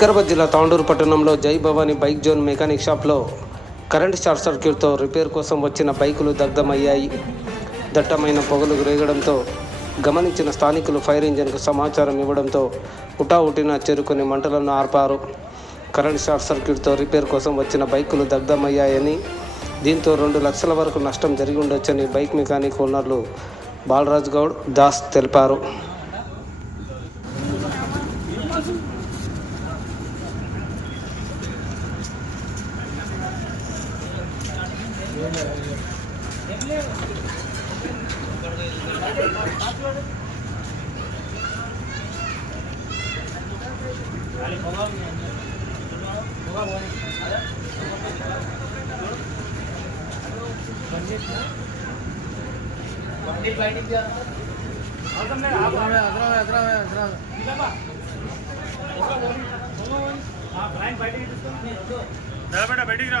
వికారాబాద్ జిల్లా తాండూరు పట్టణంలో Jai Bhavani bike zone mechanic షాప్లో కరెంట్ షార్ట్ సర్క్యూట్తో రిపేర్ కోసం వచ్చిన బైకులు దగ్ధమయ్యాయి. దట్టమైన పొగలు రేగడంతో గమనించిన స్థానికులు ఫైర్ ఇంజిన్కు సమాచారం ఇవ్వడంతో హుటాహుటిన చేరుకుని మంటలను ఆర్పారు. కరెంట్ షార్ట్ సర్క్యూట్తో రిపేర్ కోసం వచ్చిన బైకులు దగ్ధమయ్యాయని దీంతో రెండు లక్షల వరకు నష్టం జరిగి ఉండొచ్చని బైక్ మెకానిక్ ఓనర్లు బాలరాజ్ గౌడ్ దాస్ తెలిపారు. బయటికి రా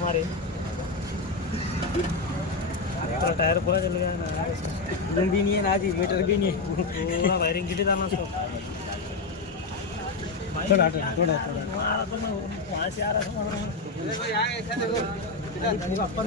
तुम्हारे तेरा टायर पूरा जल गया ना। इंजन भी नहीं है ना जी मीटर भी नहीं पूरा वायरिंग के लिए था ना उसको। थोड़ा थोड़ा थोड़ा वहाँ से आ रहा था देखो यहाँ ऐसे देखो अपन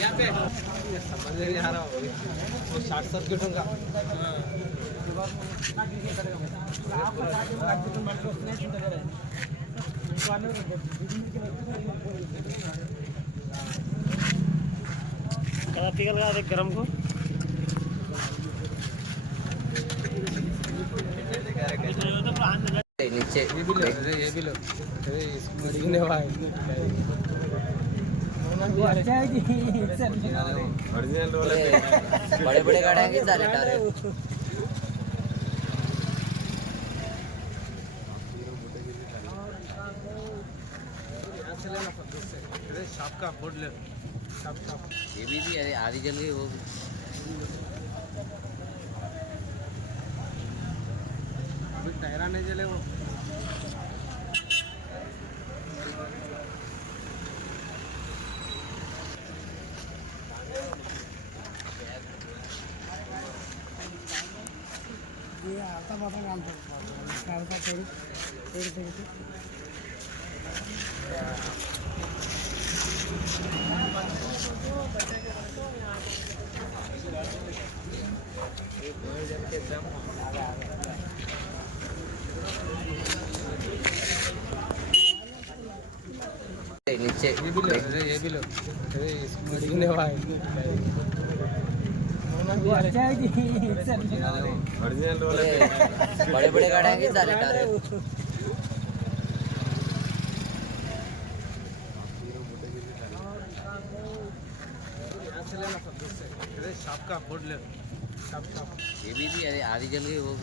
यहाँ पे समझ नहीं आ रहा वो शॉर्ट सर्किट होगा हाँ पिघल गया देख गरम को नीचे ये भी लो ये भी लो अरे इसको मरीने वाले बड़े बड़े गाड़ियाँ सारे का बोर्ड ले। ये भी भी अरे आधी जल गई वो भी। अभी टायरा नहीं जले वो। ये आता पाता काम करता का तेरी तेरी तेरी नीचे। ये भी लो ये भी लो। अरे इसको दिखने भाई बड़े बड़े गाड्या झाले टारे ये भी थी अरे आधी जल वो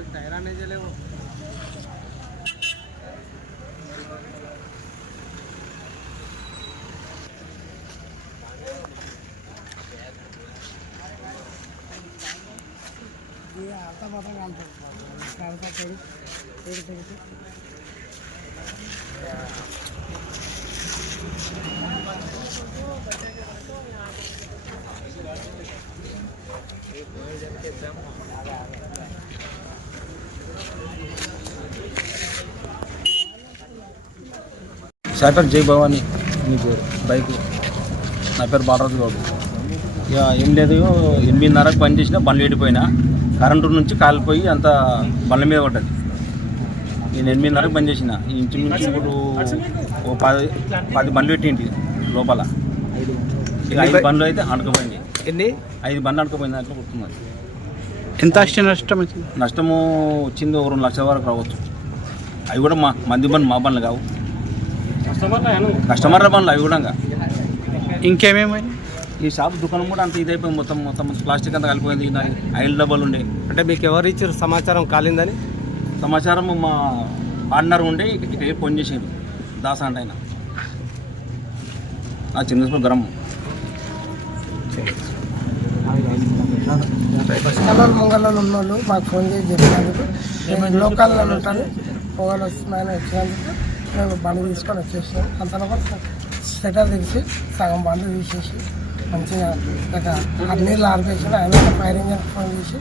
మీకు ధైర్యాన్ని చేయలేవు అర్థ మాత్రం కలుపుతాడు పెడితే సార్ జై భవానీ మీకు బైక్. నా పేరు బాలరాజు బాబు. ఇక ఏం లేదు ఎనిమిదిన్నరకు పని చేసినా బండ్లు ఏడిపోయినా. కరెంటు నుంచి కాలిపోయి అంత బండ్ల మీద పడ్డది. నేను ఎనిమిదిన్నరకు పని చేసిన. నుంచి ఇప్పుడు ఓ పది పది బండ్లు పెట్టింటి లోపల. ఇక ఐదు బండ్లు అయితే అణుకుపోయింది ఎన్ని? ఐదు బండ్లు అణుకుపోయింది అట్లా గుర్తుంది ఎంత నష్టం నష్టము వచ్చింది ఒక రెండు లక్షల వరకు రావచ్చు. అవి కూడా మా మంది బండ్లు మా బండ్లు కావు. కస్టమర్ల బండ్లు అవి కూడా ఇంకేమేమి ఈ షాప్ దుకాణం కూడా అంత ఇదైపోయింది. మొత్తం మొత్తం ప్లాస్టిక్ అంతా కలిపోయింది. ఆయిల్ డబ్బాలు ఉండే. అంటే మీకు ఎవరు ఇచ్చారు? సమాచారం కాలిందని? సమాచారం మా పార్ట్నర్ ఉండి ఇక్కడ ఫోన్ చేసారు దాస అంటే ఆయన. నా చిన్న గ్రామం కలర్ మంగళంలో ఉన్న వాళ్ళు మాకు ఫోన్ చేసి చెప్పినందుకు. లోకల్లో ఉంటాను. పొగలు వస్తున్నాయని వచ్చినందుకు. మేము బండి తీసుకొని వచ్చేసాం అంతలో స్వెటర్ తీసి సగం బండి తీసేసి మంచిగా ఆ నీళ్ళు ఆర్పేసి ఆయన ఫైర్ ఇంజన్ ఫోన్ చేసి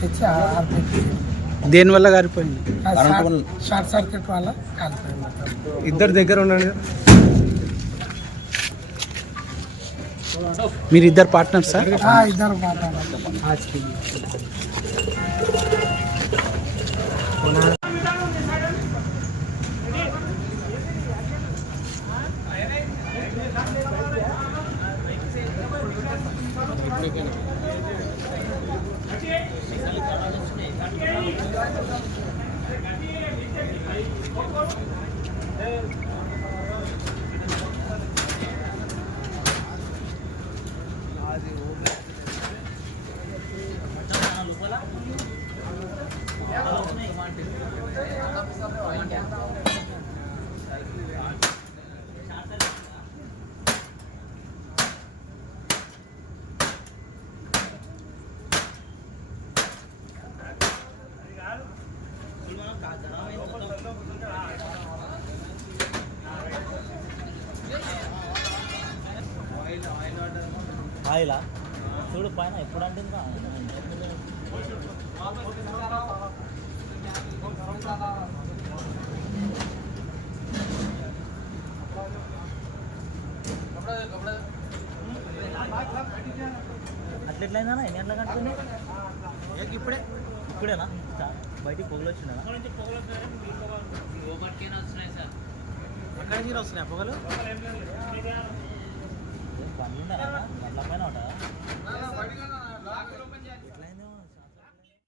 తెచ్చి ఆర్పేసి దేనివల్ల వల్ల షార్ట్ సర్క్యూట్ వల్ల కాలిపోయింది. ఇద్దరు దగ్గర ఉండండి. మీరు ఇద్దరు పార్ట్నర్ సార్ ఆ, ఇద్దరు Yeah. ఆయిలా. చూడు పైన ఎప్పుడు అంటే ఇంకా అట్లా ఎట్లయిందా ఎన్ని గంటల కట్టుకుంది ఇప్పుడే. ఇప్పుడేనా? బయటికి పొగలు వచ్చినా ఎక్కడి నుంచి వస్తున్నాయి పొగలు? బండి ఉన్నాయా? బండ్ల పైన ఉంటా